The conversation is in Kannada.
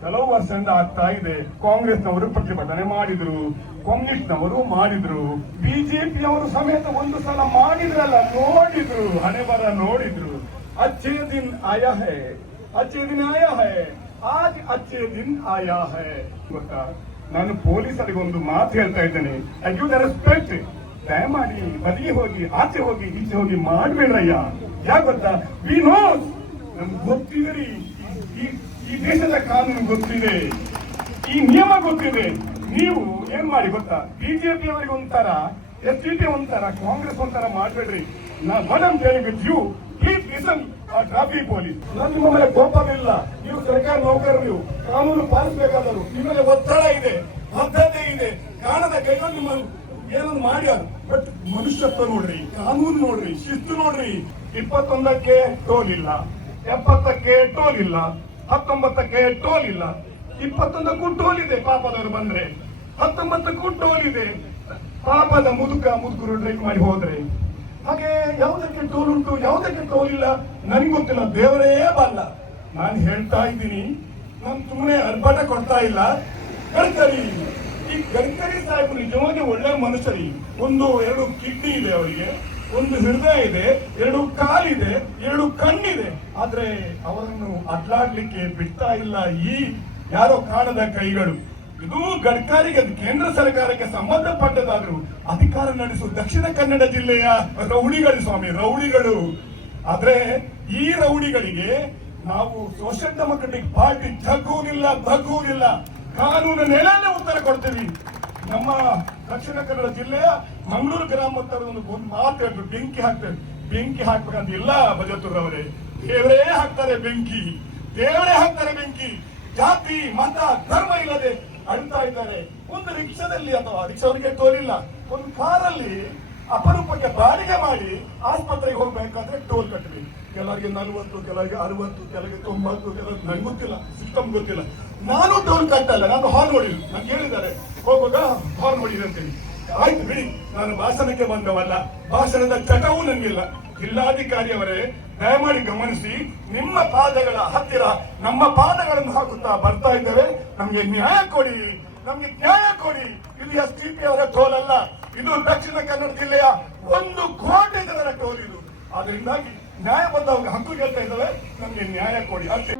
ಕೆಲವು ವರ್ಷದಿಂದ ಆಗ್ತಾ ಇದೆ. ಕಾಂಗ್ರೆಸ್ನವರು ಪ್ರತಿಭಟನೆ ಮಾಡಿದ್ರು, ಕಮ್ಯುನಿಸ್ಟ್ನವರು ಮಾಡಿದ್ರು, ಬಿಜೆಪಿಯವರು ಸಮೇತ ಒಂದು ಸಲ ಮಾಡಿದ್ರಲ್ಲ, ನೋಡಿದ್ರು, ಹಣೆ ಬರ ನೋಡಿದ್ರು. ಅಚ್ಚೇ ದಿನ್ ಆಯಾ ಹೈ, ಅಚ್ಚೇ ದಿನ್ ಆಯಾ ಹೈ, ಆಜ್ ಅಚ್ಚೇ ದಿನ್ ಆಯಾ ಹೈ. ಗೊತ್ತಾ, ನಾನು ಪೊಲೀಸರಿಗೆ ಒಂದು ಮಾತು ಹೇಳ್ತಾ ಇದ್ದೇನೆ, ಐ ಗಿವ್ ದ ರೆಸ್ಪೆಕ್ಟ್. ದಯಮಾಡಿ ಬದಿಗೆ ಹೋಗಿ, ಆಚೆ ಹೋಗಿ, ಈಚೆ ಹೋಗಿ ಮಾಡ್ಬೇಡ್ರಯ್ಯ. ಯಾಕೆ ಗೊತ್ತಾ, ವಿ ನೋಸ್, ನಮ್ಗೆ ಗೊತ್ತಿದೆ, ಈ ದೇಶದ ಕಾನೂನು ಗೊತ್ತಿದೆ, ಈ ನಿಯಮ ಗೊತ್ತಿದೆ. ನೀವು ಏನ್ ಮಾಡಿ ಗೊತ್ತಾ, ಬಿಜೆಪಿ ಅವರಿಗೆ ಒಂಥರ, ಎಸ್ಡಿಪಿ ಒಂಥರ, ಕಾಂಗ್ರೆಸ್ ಒಂಥರ ಮಾಡ್ಬೇಡ್ರಿ. Madam with you please listen traffic police. ನಾನು ನಿಮ್ಮ ಮೇಲೆ ಕೋಪವಿಲ್ಲ, ನೀವು ಸರ್ಕಾರ ನೌಕರರು, ನೀವು ಕಾನೂನು ಪಾಲಿಸಬೇಕಾದರು. ನಿಮ್ಮ ಮೇಲೆ ಒತ್ತಡ ಇದೆ, ಬದ್ಧತೆ ಇದೆ, ಕಾಣದ ಕೈಗಳು ನಿಮ್ಮ ಏನೊಂದು ಮಾಡ್ಯಾರ. ಬಟ್ ಮನುಷ್ಯತ್ವ ನೋಡ್ರಿ, ಕಾನೂನು ನೋಡ್ರಿ, ಶಿಸ್ತು ನೋಡ್ರಿ. 21ಕ್ಕೆ ಟೋಲ್ ಇಲ್ಲ, 70ಕ್ಕೆ ಟೋಲ್ ಇಲ್ಲ, 19ಕ್ಕೆ ಟೋಲ್ ಇಲ್ಲ, 21ಕ್ಕೂ ಟೋಲ್ ಇದೆ. ಪಾಪದವರು ಬಂದ್ರೆ 19ಕ್ಕೂ ಟೋಲ್ ಇದೆ. ಪಾಪದ ಮುದುಕರು ಡ್ರೈವ್ ಮಾಡಿ ಹೋದ್ರೆ. ಹಾಗೆ ಯಾವುದಕ್ಕೆ ಟೋಲ್ ಉಂಟು, ಯಾವುದಕ್ಕೆ ಟೋಲ್ ಇಲ್ಲ ನನಗೆ ಗೊತ್ತಿಲ್ಲ, ದೇವರೇ ಬಲ್ಲ. ನಾನು ಹೇಳ್ತಾ ಇದ್ದೀನಿ, ನಾನು ಸುಮ್ಮನೆ ಅರ್ಭಟ ಕೊಡ್ತಾ ಇಲ್ಲ. ಗಡ್ಕರಿ, ಈ ಗಡ್ಕರಿ ಸಾಹೇಬರು ನಿಜವಾಗಿ ಒಳ್ಳೆ ಮನುಷ್ಯರಿ. ಎರಡು ಕಿಡ್ನಿ ಇದೆ ಅವರಿಗೆ, ಒಂದು ಹೃದಯ ಇದೆ, 2 ಕಾಲಿದೆ, 2 ಕಣ್ಣಿದೆ. ಆದ್ರೆ ಅವರನ್ನು ಅಡ್ಲಾಡ್ಲಿಕ್ಕೆ ಬಿಡ್ತಾ ಇಲ್ಲ ಈ ಯಾರೋ ಕಾಣದ ಕೈಗಳು. ಇದು ಗಡ್ಕರಿಗೆ, ಕೇಂದ್ರ ಸರ್ಕಾರಕ್ಕೆ ಸಂಬಂಧಪಟ್ಟದಾದ್ರು ಅಧಿಕಾರ ನಡೆಸುವ ದಕ್ಷಿಣ ಕನ್ನಡ ಜಿಲ್ಲೆಯ ರೌಡಿಗಳು ಸ್ವಾಮಿ, ರೌಡಿಗಳು. ಆದ್ರೆ ಈ ರೌಡಿಗಳಿಗೆ ನಾವು ಸೋಷಿಯಲ್ ಡೆಮೊಕ್ರೆಟಿಕ್ ಪಾರ್ಟಿ ಬಗ್ಗುವುದಿಲ್ಲ. ಕಾನೂನು ನೆಲೆಯಲ್ಲೇ ಉತ್ತರ ಕೊಡ್ತೀವಿ. ನಮ್ಮ ದಕ್ಷಿಣ ಕನ್ನಡ ಜಿಲ್ಲೆಯ ಮಂಗಳೂರು ಗ್ರಾಮದ ಒಂದು ಮಾತು ಹೇಳ್ತು, ಬೆಂಕಿ ಹಾಕ್ಬೇಕಂತ ಇಲ್ಲ ಭಜತುರವರೇ, ದೇವರೇ ಹಾಕ್ತಾರೆ ಬೆಂಕಿ, ಜಾತಿ ಮತ ಧರ್ಮ ಇಲ್ಲದೆ ಅಳ್ತಾ ಇದ್ದಾರೆ. ಒಂದು ರಿಕ್ಷಾದಲ್ಲಿ, ಅಥವಾ ರಿಕ್ಷಾವರಿಗೆ ಟೋಲ್ ಇಲ್ಲ, ಒಂದು ಕಾರಲ್ಲಿ ಅಪರೂಪಕ್ಕೆ ಬಾಡಿಗೆ ಮಾಡಿ ಆಸ್ಪತ್ರೆಗೆ ಹೋಗ್ಬೇಕಾದ್ರೆ ಟೋಲ್ ಕಟ್ಟಬೇಕು. ಕೆಲವರಿಗೆ 40, ಕೆಲವರಿಗೆ 60, ಕೆಲವರಿಗೆ 90, ಕೆಲವರಿಗೆ ನಂಗೆ ಗೊತ್ತಿಲ್ಲ, ಸಿಸ್ಟಮ್ ಗೊತ್ತಿಲ್ಲ. ನಾನು ಟೋಲ್ ಕಟ್ಟಲ್ಲ, ನಾನು ಹಾಲ್ ನೋಡಿಲ್ಲ. ನಂಗೆ ಹೇಳಿದ್ದಾರೆ ಹೋಗುವಾಗ ಹಾಲ್ ನೋಡಿದೆ ಅಂತೇಳಿ. ಆಯ್ತು ಬಿಡಿ, ನಾನು ಭಾಷಣಕ್ಕೆ ಬಂದವಲ್ಲ, ಭಾಷಣದ ಚಟವೂ ನನಗಿಲ್ಲ. ಜಿಲ್ಲಾಧಿಕಾರಿಯವರೇ, ದಯಮಾಡಿ ಗಮನಿಸಿ, ನಿಮ್ಮ ಪಾದಗಳ ಹತ್ತಿರ ನಮ್ಮ ಪಾದಗಳನ್ನು ಹಾಕುತ್ತಾ ಬರ್ತಾ ಇದ್ದೇವೆ. ನಮ್ಗೆ ನ್ಯಾಯ ಕೊಡಿ. ಇದು ಎಸ್ಡಿಪಿ ಅವರ ಟೋಲ್ ಅಲ್ಲ, ಇದು ದಕ್ಷಿಣ ಕನ್ನಡ ಜಿಲ್ಲೆಯ 1 ಕೋಟಿ ಜನರ ಟೋಲ್ ಇದು. ಅದರಿಂದಾಗಿ ನ್ಯಾಯ ಬಂದವಾಗ ಹಕ್ಕು ಕೇಳ್ತಾ ಇದ್ದಾವೆ, ನಮ್ಗೆ ನ್ಯಾಯ ಕೊಡಿ ಅಷ್ಟೇ.